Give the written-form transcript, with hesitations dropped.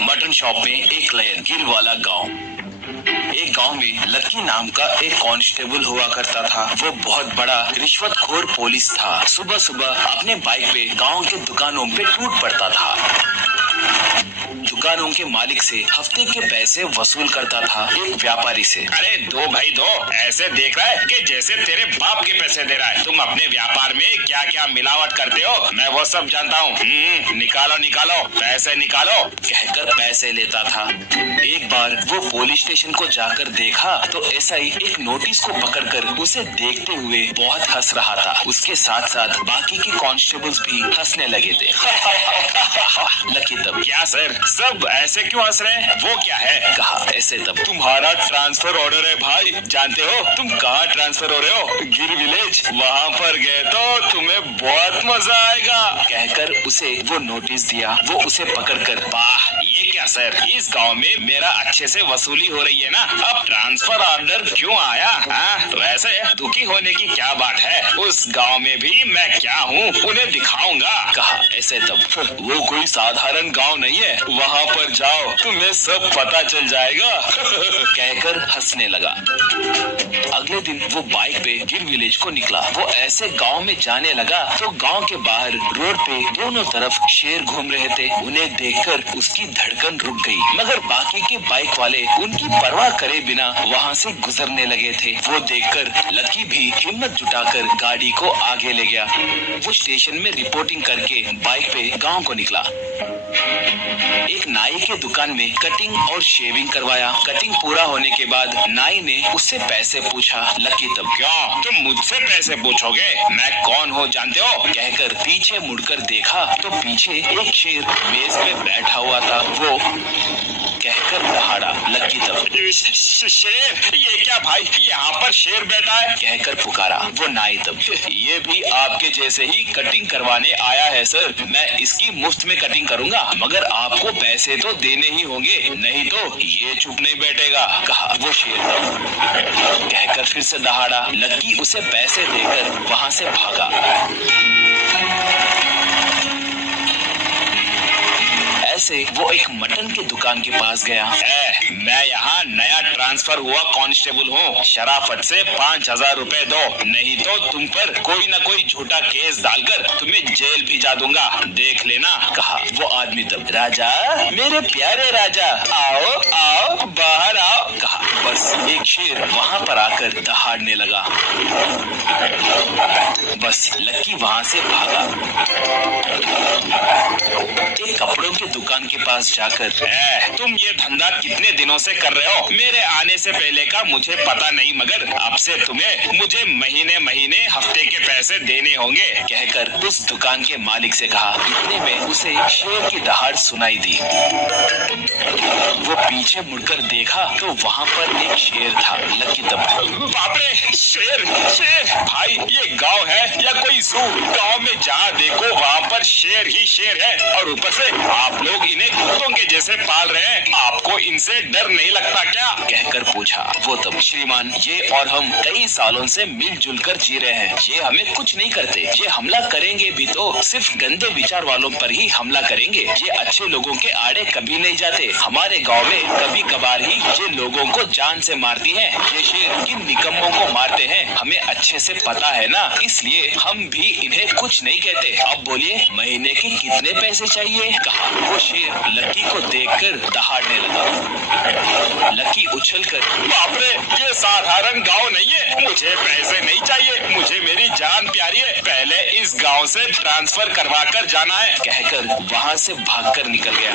Mutton shop में एक lion गिर वाला गांव। एक गांव में लकी नाम का एक कांस्टेबल हुआ करता था। वो बहुत बड़ा रिश्वतखोर पुलिस था। सुबह सुबह अपने बाइक पे गांव के दुकानों पे टूट पड़ता था। दुकानों के मालिक से हफ्ते के पैसे वसूल करता था एक व्यापारी से। अरे दो भाई दो, ऐसे देख रहा है कि जैसे तेरे बाप के पैसे दे रहा है। तुम अपने व्यापार में क्या क्या मिलावट करते हो मैं वो सब जानता हूँ। निकालो निकालो पैसे निकालो, कहकर पैसे लेता था। एक बार वो पुलिस स्टेशन को जाकर देखा तो एसआई एक नोटिस को पकड़कर उसे देखते हुए बहुत हंस रहा था। उसके साथ साथ बाकी के कांस्टेबल्स भी हंसने लगे थे। लकी तब, क्या सर सब ऐसे क्यों हंस रहे हैं? वो क्या है? कहा। ऐसे तब, तुम्हारा ट्रांसफर ऑर्डर है भाई। जानते हो तुम कहाँ ट्रांसफर हो रहे हो? गिर विलेज। वहाँ पर गए तो तुम्हें बहुत मजा आएगा, कहकर उसे वो नोटिस दिया। वो उसे पकड़कर, वाह ये क्या सर, इस गांव में मेरा अच्छे से वसूली हो रही है ना, अब ट्रांसफर ऑर्डर क्यों आया? वैसे दुखी होने की क्या बात है, उस गांव में भी मैं क्या हूँ उन्हें दिखाऊंगा, कहा। ऐसे तब, वो कोई साधारण गांव नहीं है, वहाँ पर जाओ तुम्हें सब पता चल जाएगा। कहकर हंसने लगा। अगले दिन वो बाइक पे गिर विलेज को निकला। वो ऐसे गांव में जाने लगा तो गांव के बाहर रोड पे दोनों तरफ शेर घूम रहे थे। उन्हें देखकर उसकी धड़कन रुक गई, मगर बाकी के बाइक वाले उनकी परवाह करे बिना वहां से गुजरने लगे थे। वो देखकर लकी भी हिम्मत जुटाकर गाड़ी को आगे ले गया। वो स्टेशन में रिपोर्टिंग करके बाइक पे गांव को निकला। एक नाई के दुकान में कटिंग और शेविंग करवाया। कटिंग पूरा होने के बाद नाई ने उससे पैसे पूछा। लकी तब, क्यों तुम मुझसे पैसे पूछोगे? मैं कौन हूँ जानते हो? कहकर पीछे मुड़कर देखा तो पीछे एक शेर मेज पे बैठा हुआ था। वो कहकर दहाड़ा। लकी तब, शेर? ये क्या भाई, यहाँ पर शेर बैठा है? कहकर पुकारा। वो नाई तब, ये भी आपके जैसे ही कटिंग करवाने आया है सर। मैं इसकी मुफ्त में कटिंग करूँगा, मगर आपको पैसे तो देने ही होंगे, नहीं तो ये चुप नहीं बैठेगा, कहा। वो शेर तब कहकर फिर से दहाड़ा। लकी उसे पैसे देकर वहाँ से भागा। ऐसे वो एक मटन की दुकान के पास गया। मैं यहाँ नया ट्रांसफर हुआ कांस्टेबल हूँ, शराफत से 5,000 रुपए दो, नहीं तो तुम पर कोई न कोई झूठा केस डालकर तुम्हें जेल भिजा दूंगा, देख लेना, कहा। वो आदमी तब, राजा, मेरे प्यारे राजा, आओ आओ बाहर आओ, कहा। बस एक शेर वहाँ पर आकर दहाड़ने लगा। बस लकी वहाँ से भागा। एक कपड़ों की दुकान के पास जाकर, तुम ये धंधा कितने दिनों से कर रहे हो? मेरे आने से पहले का मुझे पता नहीं, मगर अब से तुम्हें मुझे महीने महीने हफ्ते के पैसे देने होंगे, कहकर उस दुकान के मालिक से कहा। इतने में उसे शेर की दहाड़ सुनाई दी। वो पीछे मुड़कर देखा तो वहाँ पर एक शेर था। लकी तब, बाप रे, शेर शेर! भाई ये गांव है या कोई जू? गांव में जहाँ देखो वहाँ पर शेर ही शेर है, और ऊपर से आप लोग इन्हें कुत्तों के जैसे पाल रहे हैं, आपको इनसे डर नहीं लगता क्या? कहकर पूछा। वो तब, श्रीमान, ये और हम कई सालों से मिलजुल कर जी रहे हैं, ये हमें कुछ नहीं करते। ये हमला करेंगे भी तो सिर्फ गंदे विचार वालों पर ही हमला करेंगे। ये अच्छे लोगों के आड़े कभी नहीं जाते। हमारे गांव में कभी कभार ही ये लोगों को जान से मारती हैं। ये शेर किन निकम्मों को मारते हैं हमें अच्छे से पता है ना, इसलिए हम भी इन्हें कुछ नहीं कहते। अब बोलिए, महीने के कितने पैसे चाहिए, कहा। वो शेर लकी को देखकर दहाड़ने लगा। लकी उछलकर, बाप रे, ये साधारण गांव नहीं है, मुझे पैसे नहीं चाहिए, मुझे मेरी जान प्यारी है, पहले इस गांव से ट्रांसफर करवा कर जाना है, कहकर वहाँ से भागकर निकल गया।